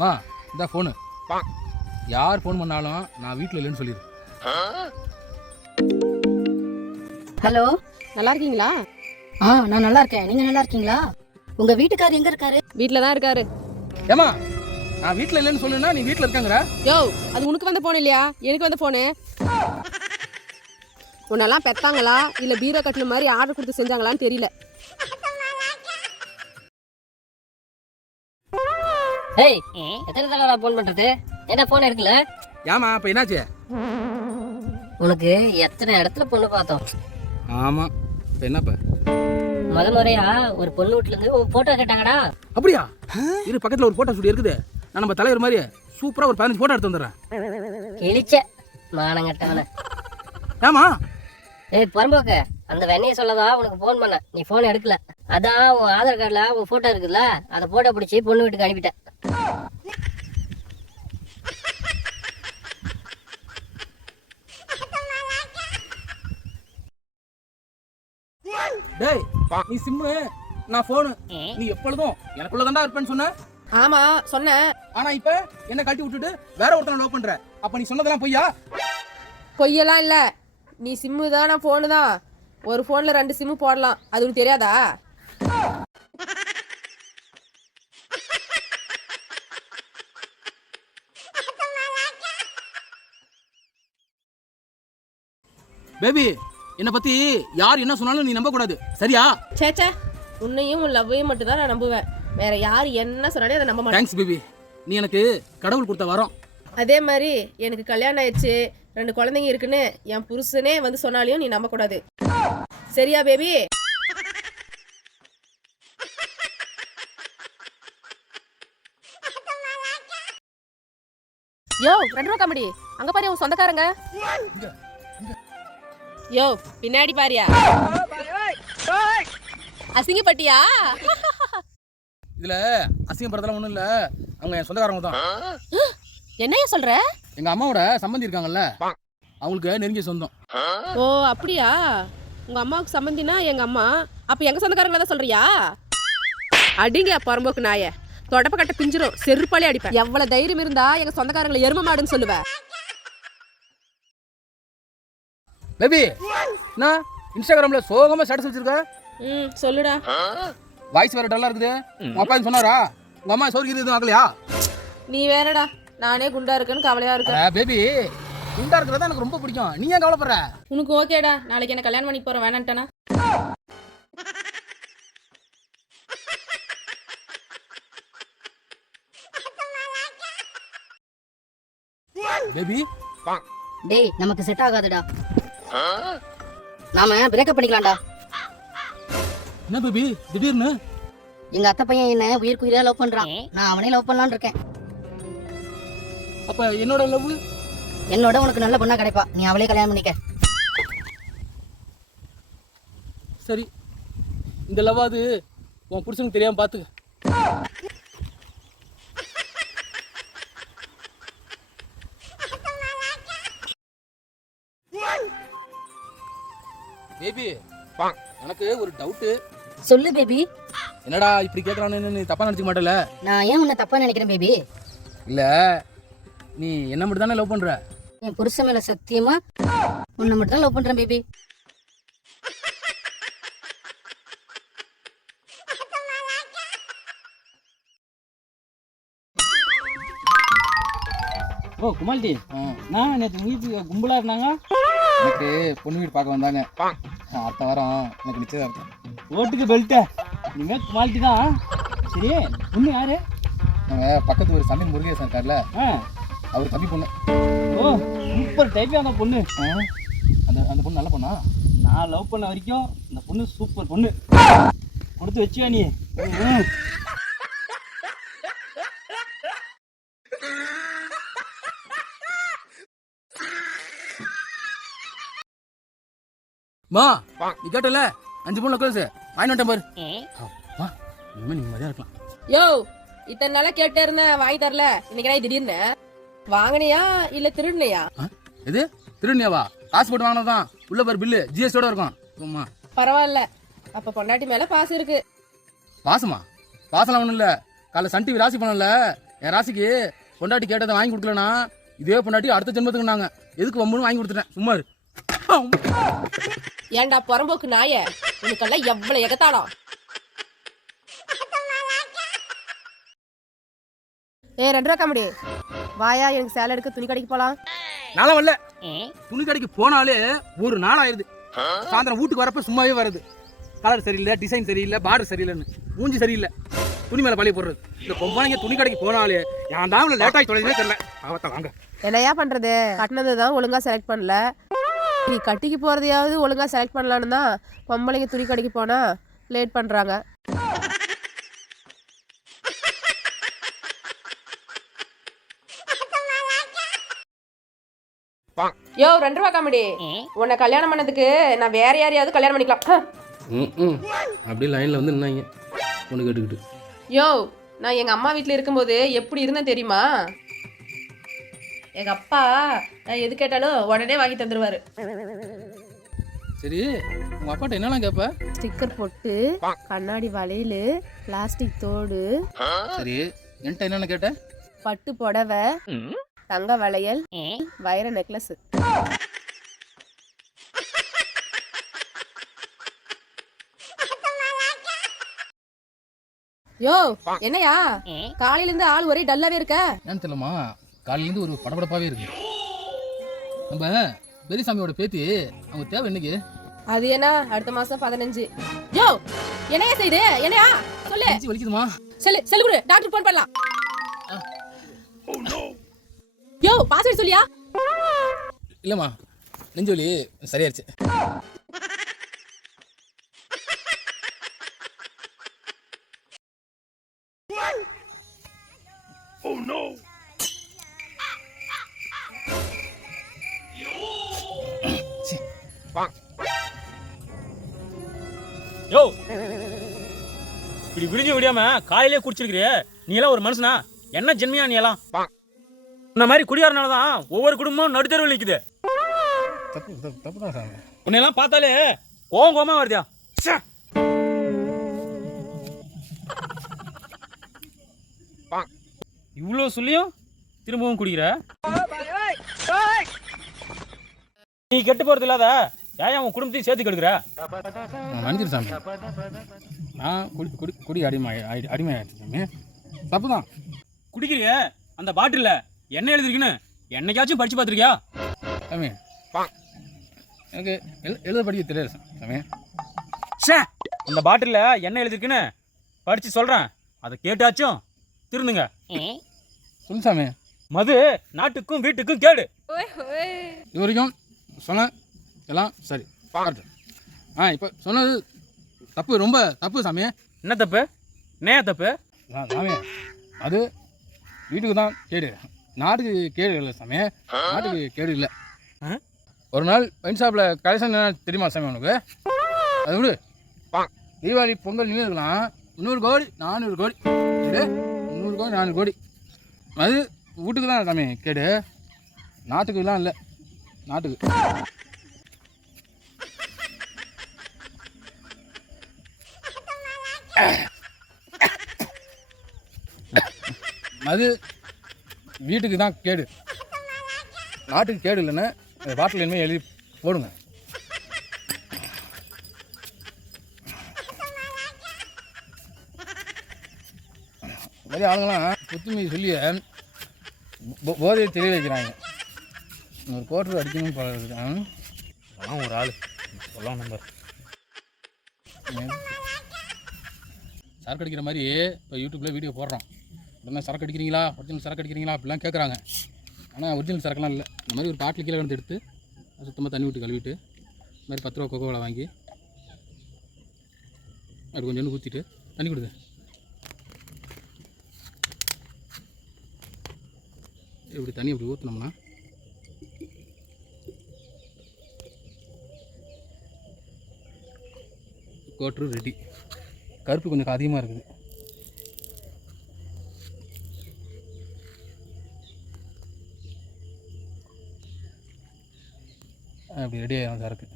மா இந்த ஃபோனு யார் ஃபோன் பண்ணாலும் நான் வீட்டில் இல்லைன்னு சொல்லிடு. ஹலோ, நல்லா இருக்கீங்களா? நான் நல்லா இருக்கேன். நீங்க நல்லா இருக்கீங்களா? உங்க வீட்டுக்காரர் எங்க இருக்காரு? வீட்டில் தான் இருக்காரு. ஏமா நான் வீட்டில் இல்லைன்னு சொல்லுன்னா நீ வீட்டில் இருக்காங்கற? யோ, அது உனக்கு வந்த ஃபோன் இல்லையா? எனக்கு வந்த ஃபோனு. உன்னெல்லாம் பெத்தாங்களா இல்லை பீரோ கட்டின மாதிரி ஆர்டர் கொடுத்து செஞ்சாங்களான்னு தெரியல. ஏய், எத்தனை தடவை ஃபோன் பண்றது? என்ன ஃபோன் எடுக்கல? ஏமா இப்போ என்னாச்சு? உனக்கு எத்தனை இடத்துல பொண்ணு பார்த்தோம். ஆமாம், இப்போ என்னப்பா? முறையா ஒரு பொண்ணு வீட்டுல இருந்து உன் போட்டோ கேட்டாங்கடா. அப்படியா? இது பக்கத்தில் ஒரு ஃபோட்டோ ஸ்டுடியோ இருக்குது. நான் நம்ம தலைவர் மாதிரி சூப்பராக ஒரு 15 ஃபோட்டோ எடுத்து வந்துடுறேன். கிழிச்ச மானங்கட்டவன. ஏமா? ஏய் பரம்போக்க, அந்த வெண்ணையை சொல்லதான் உனக்கு ஃபோன் பண்ண. நீ ஃபோன் எடுக்கல. அதான் உன் ஆதார் கார்டுல உன் போட்டோ இருக்குல்ல, அதை போட்டோ பிடிச்சி பொண்ணு வீட்டுக்கு அனுப்பிட்டேன். டேய் நீ சிம்மு, நான் ஃபோனு. நீ எப்பொழுதும் எனக்குள்ள தான்டா இருப்பேன்னு சொன்ன. ஆமா சொன்னேன். ஆனா இப்ப என்ன கட்டி விட்டுட்டு வேற ஒருத்தனை லவ் பண்ற. அப்ப நீ சொன்னதெல்லாம் பொய்யா? பொய்யெல்லாம் இல்லை. நீ சிம்மு தான், நான் ஃபோனு தான். ஒரு ஃபோனில் 2 சிம்மு போடலாம். அது உனக்கு தெரியாதா? பேபி, என்னை பத்தி யார் என்ன சொன்னாலும் நீ நம்ப கூடாது, சரியா? சேச்சே, உன்னையும் உன் லவ்வையும் மட்டும் தான் நான் நம்புவேன். வேற யார் என்ன சொன்னாலே அதை நம்ப மாட்டேன். தேங்க்ஸ் பேபி, நீ எனக்கு கடவுள் கொடுத்த வரம். அதே மாதிரி எனக்கு கல்யாணம் ஆயிடுச்சு, 2 குழந்தைங்க இருக்குன்னு என் புருஷனே வந்து சொன்னாலையும் நீ நம்ப கூடாது, சரியா பேபி? யோ 2 ரூபா காமெடி, அங்க பாரு உன் சொந்தக்காரங்க. யோ பின்னாடி பாரியா? அசிங்கப்பட்டியா? இதுல அசிங்கப்படுறதெல்லாம் ஒண்ணும் இல்ல, அவங்க என் சொந்தக்காரங்க தான். என்னைய சொல்ற? எங்க அம்மாவோட சம்பந்தி இருக்காங்கல்ல, அவங்களுக்கு நெருங்கிய சொந்தம். ஓ அப்படியா? உங்க அம்மாவுக்கு சம்பந்தினா எங்க அம்மா, அப்ப எங்க சொந்தக்காரங்கள தான் சொல்றியா? அடிங்க பரம்போக்கு நாய, தொடப்ப கட்ட பிஞ்சிரும், செருப்பாலே அடிப்பேன். எவ்வளவு தைரியம் இருந்தா எங்க சொந்தக்காரங்களை எரும மாடுன்னு சொல்லுவ? பேபி, நான் இன்ஸ்டாகிராம்ல சோகமா ஸ்டேட்டஸ் வச்சிருக்க. சொல்லுடா. வாய்ஸ் வேற டல்லா இருக்குது. உங்க அப்பா சொன்னாரா? உங்க அம்மா சோறு எதுவும் ஆகலையா? நீ வேறடா, நானே குண்டா இருக்கேன்னு கவலையா இருக்கேன். பேபி, குண்டா இருக்கிறதா எனக்கு ரொம்ப பிடிக்கும். நீ ஏன் கவலைப்படுற? உனக்கு ஓகேடா, நாளைக்கு என்ன கல்யாணம் பண்ணி போறேன் வேணான்ட்டானா? பேபி, டேய் நமக்கு செட் ஆகாதுடா, நாம பிரேக்கப் பண்ணிக்கலாம்டா. என்ன பேபி திடீர்னு? எங்க அத்தை பையன் என்ன உயிர்க்குயிரா லவ் பண்றான். நான் அவனே லவ் பண்ணலான்னு இருக்கேன். அப்ப என்னோட லவ்? என்னோட உனக்கு நல்ல பொண்ணா கிடைப்பா, நீ அவளே கல்யாணம் பண்ணிக்க. சரி, இந்த லவ்வாது உன் புருஷனுக்கு தெரியாம பாத்துக்க. பேபி, எனக்கு ஒரு டவுட். சொல்லு பேபி. என்னடா இப்படி கேக்குறான்னு நீ தப்பா நினைச்சுக்க மாட்டல? நான் ஏன் உன்னை தப்பா நினைக்கிறேன் பேபி? இல்ல, நீ என்ன மட்டும் தானே லவ் பண்ற? என் புருஷன் மேல சத்தியமா உன்னை மட்டும் தான் லவ் பண்றேன் பேபி. ஓ குமால்டி, நான் நேற்று வீட்டுக்கு கும்பலா இருந்தாங்க. எனக்கு பொண்ணு வீடு பார்க்க வந்தாங்க. அடுத்த வாரம் எனக்கு நிச்சயதார்த்தம். ஓட்டுக்கு பெல்ட்டு இனிமே குமால்டி தான். சரி, பொண்ணு யாரு? நாங்கள் பக்கத்து ஒரு சமையல் முருகேசன் இருக்கார்ல, அவர் தம்பி பொண்ணு. ஓ சூப்பர் டைப்பே அந்த பொண்ணு. அந்த பொண்ணு நல்ல பொண்ணா? நான் லவ் பண்ண வரைக்கும் இந்த பொண்ணு சூப்பர் பொண்ணு. கொடுத்து வச்சியா நீ? மா நீ கேட்டல 5 பொண்ணு க்ளோஸ் வாங்கிட்டேன் பாரு. இனிமே நிம்மதியா இருக்கலாம். யோ இத்தனை நாளா கேட்டே இருந்தேன், வாங்கி தரல. இன்னைக்கு திடீர்னு வாங்கினியா இல்ல திருடுனியா? எது திருடுனியாவா? காசு போட்டு வாங்கினதான். உள்ள பாரு பில்லு ஜிஎஸ்டியோட இருக்கும். பரவாயில்ல, அப்ப பொண்டாட்டி மேல பாசம் இருக்கு. பாசமா? பாசலாம் ஒண்ணும் இல்ல. காலைல சன் டிவி ராசி பண்ணல, என் ராசிக்கு பொண்டாட்டி கேட்டதை வாங்கி கொடுக்கலனா இதே பொண்டாட்டி அடுத்த ஜென்மத்துக்கு நாங்க எதுக்கு வம்புன்னு வாங்கி கொடுத்துட்டேன் சும்மா இரு. ஏன்டா புறம்போக்கு நாய, உனக்கெல்லாம் எவ்வளவு எகத்தாளம். ஏய் 2 ரூபா காமெடி, வாயா எனக்கு சேலை எடுக்க துணி கடைக்கு போலாம். நாளா வரல. துணி கடைக்கு போனாலே ஒரு நாள் ஆயிருது. சாயந்தரம் வீட்டுக்கு வரப்ப சும்மாவே வருது. கலர் சரியில்லை, டிசைன் சரியில்லை, பார்டர் சரியில்லைன்னு, மூஞ்சி சரியில்லை, துணி மேல பழைய போடுறது. இந்த பொம்பளைங்க துணி கடைக்கு போனாலே என் தான் லேட் ஆகி தொலைஞ்சே தெரியல. அவத்த வாங்க. என்னையா பண்றது, கட்டினதுதான் ஒழுங்கா செலக்ட் பண்ணல. நீ கட்டிக்கு போறதையாவது ஒழுங்கா செலக்ட் பண்ணலான்னு தான் பொம்பளைங்க துணி கடைக்கு போனா லேட் பண்றாங்க. யோ 2 ரூபா காமெடி, உன்னை கல்யாணம் பண்ணதுக்கு நான் வேற யாரையாவது கல்யாணம் பண்ணிக்கலாம். அப்படி லைன்ல வந்து நின்னாங்க பொண்ணு கேட்டுக்கிட்டு. யோ நான் எங்க அம்மா வீட்டில் இருக்கும்போது எப்படி இருந்தேன் தெரியுமா? எங்க அப்பா நான் எது கேட்டாலும் உடனே வாங்கி தந்துருவாரு. சரி, உங்க அப்பாட்ட என்னலாம் கேப்ப? ஸ்டிக்கர் பொட்டு, கண்ணாடி வளையல், பிளாஸ்டிக் தோடு. சரி, என்கிட்ட என்னன்னு கேட்ட? பட்டு புடவை, தங்க வளையல், வைர நெக்லஸ். யோ என்னையா காலையில இருந்து ஆள் ஒரே டல்லாவே இருக்க? ஏன்னு தெரியலமா, காலையில இருந்து ஒரு படபடப்பாவே இருக்கு. நம்ம பெரியசாமியோட பேத்தி, அவங்க தேவை என்னைக்கு? அது என்ன அடுத்த மாசம் 15. யோ என்னையா செய்து, என்னையா சொல்லு. வலிக்குதுமா? சொல்லு குடு, டாக்டர் போன் பண்ணலாம். யோ பாஸ்வேர்ட் சொல்லியா? இல்லம்மா, நெஞ்சொலி சரியாயிருச்சு. யோ இப்படி விடிஞ்சு விடியாம காலையிலே குடிச்சிருக்கிறியே, நீ எல்லாம் ஒரு மனுஷனா? என்ன ஜென்மையா நீ எல்லாம்? இந்த மாதிரி குடியாரனால தான் ஒவ்வொரு குடும்பமும் நடுத்தருவில் நிக்குது. தப்புதான் சாமி. உன்னையெல்லாம் பார்த்தாலே கோவமா வருதியா? இவ்வளோ சொல்லியும் திரும்பவும் குடிக்கிற? நீ கெட்டு போறது இல்லாத ஏன் உன் குடும்பத்தையும் சேர்த்து கெடுக்கிற? மன்னிச்சிரு சாமி, நான் குடி அடிமையாயிடுச்சு சாமி. தப்பு தான். குடிக்கிறிய அந்த பாட்டில்ல என்ன எழுதிருக்குன்னு என்னைக்காச்சும் படிச்சு பார்த்துருக்கியா? சாமி எனக்கு எழுத படிக்க தெரியாது சாமி. அந்த பாட்டில்ல என்ன எழுதிருக்குன்னு படிச்சு சொல்றேன், அதை கேட்டாச்சும் திருந்துங்க. சொல்லு சாமி. மது நாட்டுக்கும் வீட்டுக்கும் கேடு. இது வரைக்கும் சொன்ன எல்லாம் சரி. இப்போ சொன்னது தப்பு, ரொம்ப தப்பு சாமி. என்ன தப்பு? என்ன தப்பு? சாமி அது வீட்டுக்கு தான் கேடு, நாட்டுக்கு கேடு இல்லை சாமி. நாட்டுக்கு கேடு இல்லை. ஒரு நாள் ஒயின் ஷாப்பில் கலெக்ஷன் என்ன தெரியுமா சாமி உனக்கு? அது விடு. தீபாவளி பொங்கல் நின்று இருக்கலாம், 300 கோடி 400 கோடி 300 கோடி 400 கோடி. அது வீட்டுக்கு தான் சாமி கேடு, நாட்டுக்குலாம் இல்லை. நாட்டுக்கு அது வீட்டுக்கு தான் கேடு, நாட்டுக்கு கேடு இல்லைன்னு பாட்டில் இனிமேல் எழுதி போடுங்க. நிறைய ஆளுங்களாம் புத்துமையை சொல்லி போதையை தெரிய வைக்கிறாங்க. ஒரு கோட்டர் அடிக்கணும்னு பழகுறாங்க. அதான் ஒரு ஆள் சொல்லலாம். நம்பர் சரக்கு அடிக்கிற மாதிரி இப்போ யூடியூப்பில் வீடியோ போடுறோம். உடனே சரக்கு அடிக்கிறீங்களா, ஒரிஜினல் சரக்கு அடிக்கிறீங்களா அப்படிலாம் கேட்குறாங்க. ஆனால் ஒரிஜினல் சரக்குலாம் இல்லை. இந்த மாதிரி ஒரு பாட்டில் கீழே வந்து எடுத்து சுத்தமாக தண்ணி விட்டு கழுவிட்டு இந்த மாதிரி 10 ரூபா கோகோவில் வாங்கி அப்படி கொஞ்சம் ஊற்றிட்டு தண்ணி கொடுங்க. இப்படி தண்ணி இப்படி ஊற்றினோம்னா கோட்ரு ரெடி. கருப்பு கொஞ்சம் அதிகமாக இருக்குது. அப்படி ரெடி ஆகிடும் சரக்கு.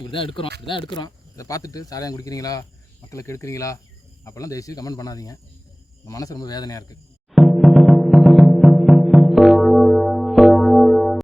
இப்படி தான் எடுக்கிறோம் இதை பார்த்துட்டு சாராயம் குடிக்கிறீங்களா மக்களுக்கு எடுக்கிறீங்களா அப்போல்லாம் தயவுசெய்து கமெண்ட் பண்ணாதீங்க உங்கள் மனசு ரொம்ப வேதனையாக இருக்குது.